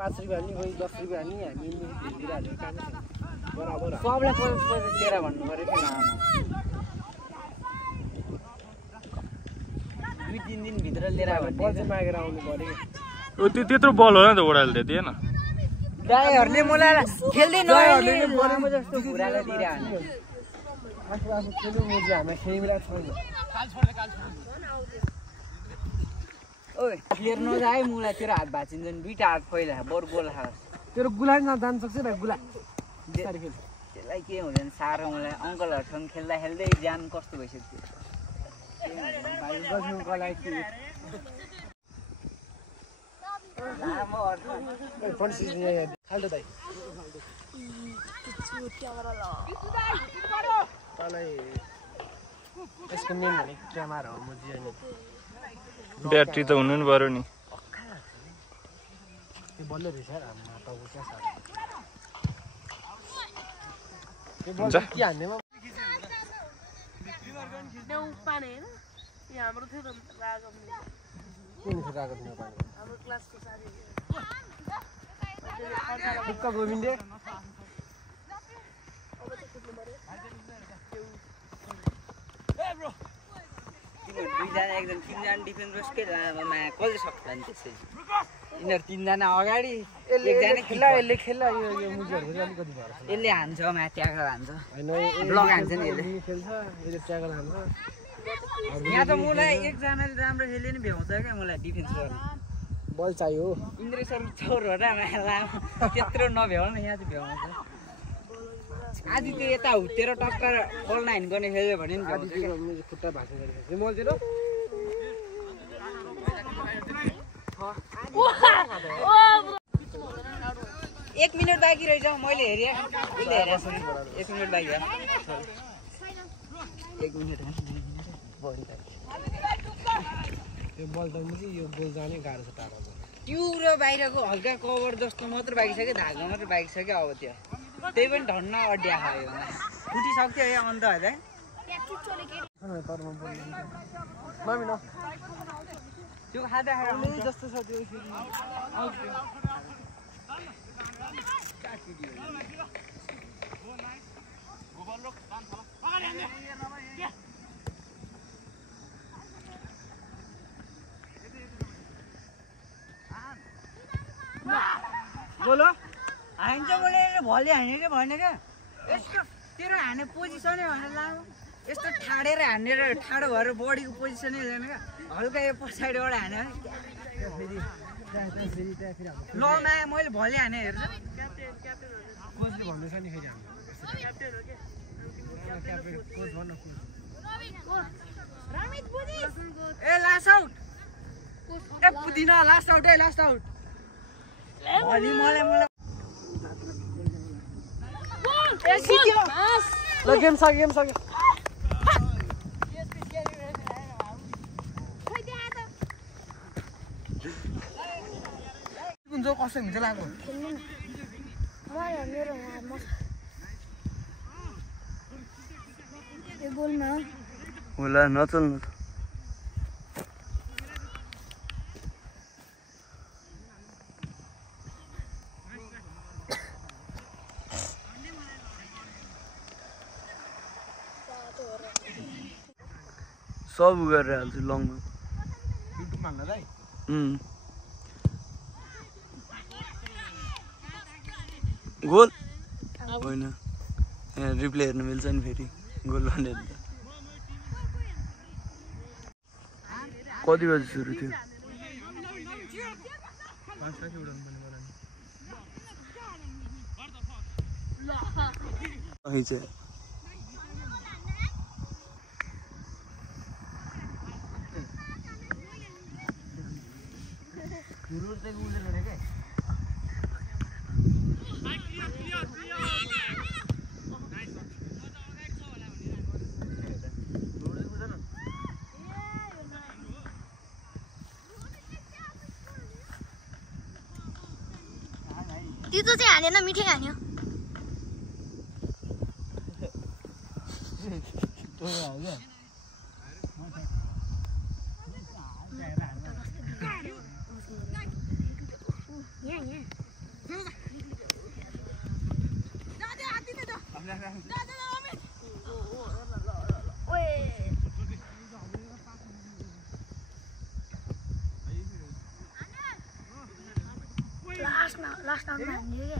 5 रुपैयाँ नि कोही 10 रुपैयाँ नि हामी दिइराखेको काम बराबर सबलाई 50 तेरा भन्नु पर्यो कि लामो 2-3 दिन भित्र लिएर आयो बल चाहिँ मागेर आउनु पर्यो ओ त्यत्रो बल होला नि त ओडाले दिएन दाइहरुले मलाई खेल्दै नआइले बोलेको जस्तो घुराले दिइराख्ने आफू खेल्नु मुजी हामी खेलिरा छैन ओइ फेर नजाए मुला तेरो हात भाचिन्छ नि दुईटा हात फैला बर गोल खास तेरो गुलाइ जान सक्छ न गुला बिस्तारै खेल त्यसलाई के हुँदैन सारो मलाई अंकलहरुसँग खेल्दा खेल्दै ज्यान कस्तो भइसक्यो भाइ बस्नुको लागि लामो अर्थ फोन सिजन खाल्दो दाइ तँलाई यसको मेन भनेको क्यामेरा हो मुजी अनि ब्याट्री त हुनु नि पर्यो नि त्यो बल्ल रहेछ यार हाम्रो टाउको क्या साह्रो त्यो बल के हान्नेमा न्याउ पाने हैन यहाँ हाम्रो थियो त रागम कुन थियो रागम पानी हाम्रो क्लासको साथी फुक्का गोविन्दे दुईजना एकदम तीनजना डिफेन्स बस्के लामोमा कसले सक्छ नि त्यसै यिनीहरू तीनजना अगाडि एकजना खेल्ला यसले खेल्ला यो मुजीहरुको चाहिँ अलिकति भएर यसले हान्छ माथि हान्छ हैन ब्लक हान्छ नि यसले खेल्छ यसले ट्याकल हान्छ यहाँ त मलाई एकजनाले राम्रो खेल्यो नि भ्याउँछ क्या मलाई डिफेन्स गर्न बल चाहियो इन्द्रेश्वर चौर हो र लामो त्यत्रो नभ्याउनु यहाँ चाहिँ भ्याउँछ आज त्यो यता हुत्तेर टक्कर बल नाइन गर्ने खेल्यो भने नि आदि खुट्टा भाँच्नु गरेको मलतिर 1 मिनेट बाँकी रहेछ मैले हेरेँ 1 मिनेट बाँकी 1 मिनेट यो बल त मुजी यो गोल जाने गाह्रो छ टाढा त्यो र बाहिरको हल्का कभर जस्तो मात्र बाँकी छ कि धागा मात्र बाँकी छ कि अब त्यो त्यही पनि धन्न अड्या खायो फुटिसक्थ्यो है अन्त है त्यो खाँदा जस्तो छ त्यो बोलो हान्छ बोले भले हाने के भने क्या यस्तो तेरो हाने पोजिसनै भनेर लामो यस्तो ठाडेर हानेर ठाडो भएर बडीको पोजिसनै हुँदैन क्या हल्का यो पछाडिबाट हान्यो ल माया मैले भले हाने हेर्छु कोचले भन्दैछ नि फेरि ए लास्ट आउट ए पुदिन लास्ट आउट ए लास्ट आउट भोलि मलाई ल गेम सक्यो कुन जो कसै हुन्छ लाग्यो होला नचल्नु सब गरेर हाल्छु लङमा युट्युबमा हाल्न दाइ गोल होइन यहाँ रिप्ले हेर्नु मिल्छ नि फेरि गोल भनेर कति बजी सुरु थियो चाहिँ तितो चाहिँ हानेन मिठै हान्यो लास्ट राउन्डमा हान्ने के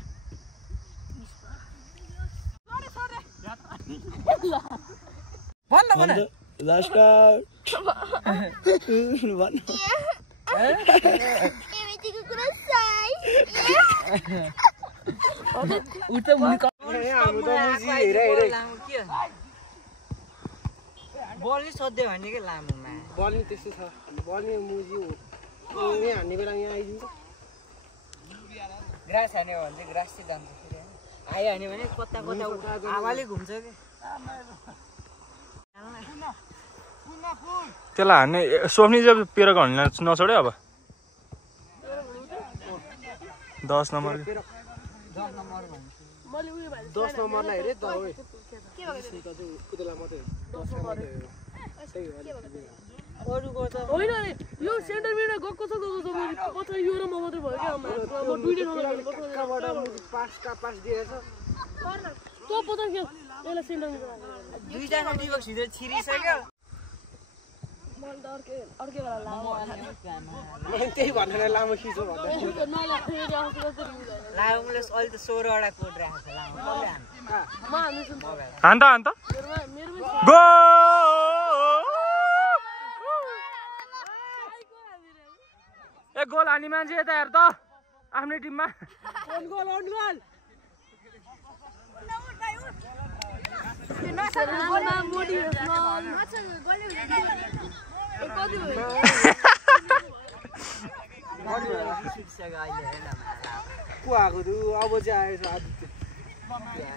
भन्न लास्ट आउट बलले सोध्यो भने के लामोमा बल नि त्यस्तो छ बल नि मुजी यहाँ हान्ने बेला यहाँ आइदिन्छ ग्रास हान्यो भने चाहिँ ग्रास चाहिँ जान्छ फेरि हाई हान्यो भने कता कता हावाले घुम्छ कि त्यसलाई हान्ने सोफ्नी चाहिँ पेरोको हान्ने नछोड्यो अब 10 नम्बर 10 नम्बरलाई हेरे त ओइ कुदेला मात्रै 10 मात्रै अरूको त होइन रे यो सेन्टरमिटर गएको छ मैले पत्र यो र म मात्रै भयो क्या म दुईटै कहाँबाट पास दिएछ तो पत्र के यसलाई सेन्टरमिटर दुईजना डिबक सिधै छिरिसक्यो मैले त अर्कै बेला लामो मैले त्यही भनेर लामो खिचो भन्दा लामोले अहिले त 16 वटा कोड राखेको छ लामो हान्त गो ए गोल हान्ने मान्छे यता हेर त आफ्नै टिममा को आएको थियो अब चाहिँ आएछ आदित्य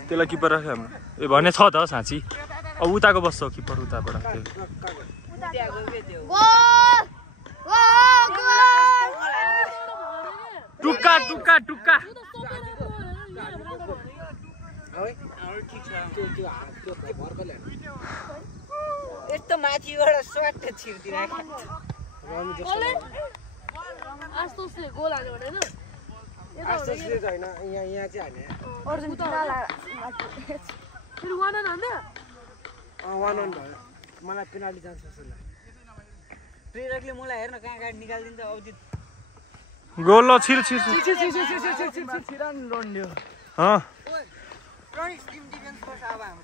त्यसलाई किपर राख्यो हाम्रो ए भने छ त साँच्ची अब उताको बस्छ किपर उताबाट टुक्का टुक्का टुक्का यस्तो माथिबाट स्वाट छिर्दिरहेको गोल हाल्यो भने होइन यहाँ चाहिँ हाने फेरि वान हान्दा वान अन भयो मलाई पेनाल्टी जान्छ जस्तो लाग्यो प्रेरकले मलाई हेर्न कहाँ गाडी निकालिदिन्छ अवधित गोल ल छिर छिर प्रणिक्स टिम डिफेन्स पर्छ अब हाम्रो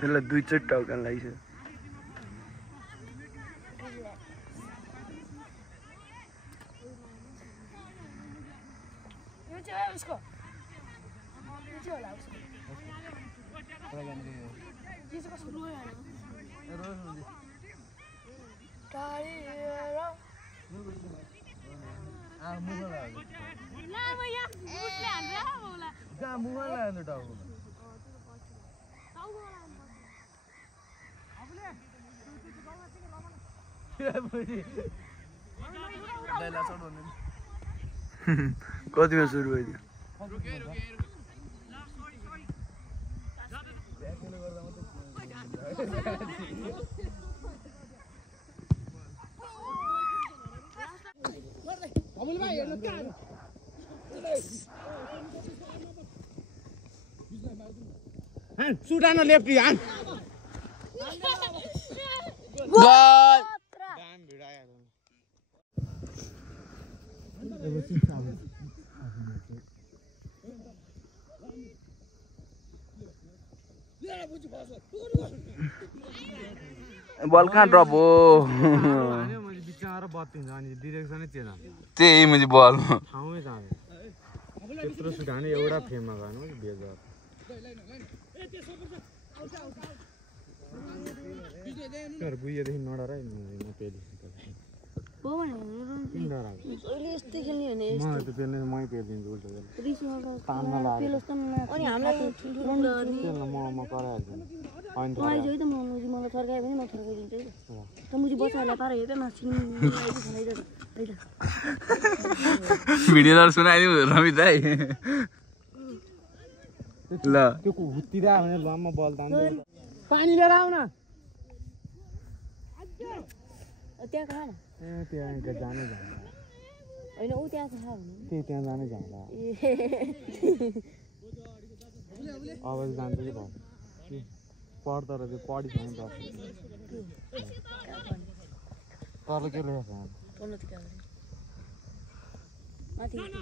त्यसलाई दुई चोटि टाउका लाग्छ उसको कतिमा सुरु भइदियो सुटान लेफ्टी हान बल कहाँ ड्रप हो त्यही मुझे बल त्यत्रो सुट हाने एउटा फ्रेममा गर्नु बेजार तर बुइएदेखि नडर है म पेली अहिले यस्तै खेल्ने भने मलाई त पेल्ने मै पेलिदिन्छु उल्टा तान्न लाग्यो अनि हामीलाई म कराइहाल्छु आइज है त मलाई थर्कायो भने म थर्काइदिन्छु है त मुजी बच्चाहरूलाई पारा हेर्दै मासु भिडियोलाई सुनाइदिउँ रमित दाइ ल त्यो हुत्तिरा भने लम्मा बल तान्छ पानी लिएर आउन त्यहाँ कहाँ त्यहाँ जानै जान्छ होइन ऊ त्यहाँ छ भने त्यहाँ जानै जान्छ अब जान्छ कि भयो पढ्दा र त्यो पढिसक्नु पर्छ तल के लेखेको छ पढ्नु त माथि माथिको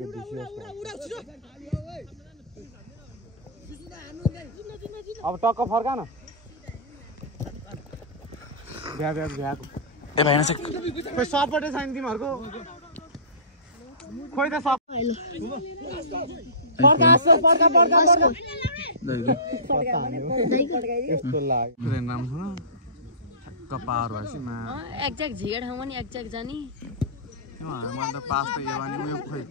विशेष अब टक्क फर्का न भ्याएको ए भाइ खोइ सपटै छैन तिमीहरूको खोइ त सब यस्तो लाग्यो नाम सुन ठ्याक्क पार भएपछि एक्ज्याक्ट झिगे ठाउँमा नि एक्ज्याक्ट जाने मैले त पास त यो भने उयो खोइ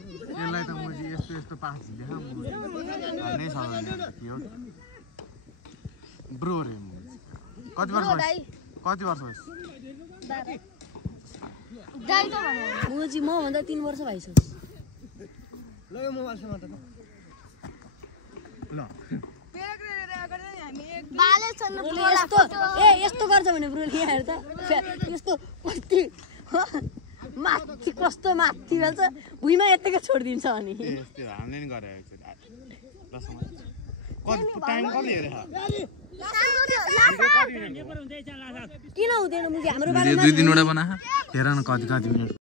यसलाई त म यस्तो यस्तो पास झिकेँ भन्नै सक्दैन के हो ब्रो रे कति वर्ष भइस मोजी मभन्दा 3 वर्ष भइसक्यो ल यो मोबाइलसँग त ल यस्तो गर्छ भने ब्रो यहाँ हेर त यस्तो कति माथि कस्तो माथि हाल्छ भुइँमा यत्तिकै छोडिदिन्छ अनि यस्तो हामीले नि गरे कति टाइम कति हेरे किन हुँदैन मुजी हाम्रो 2 दिनवटा बना हेर न कति मिनट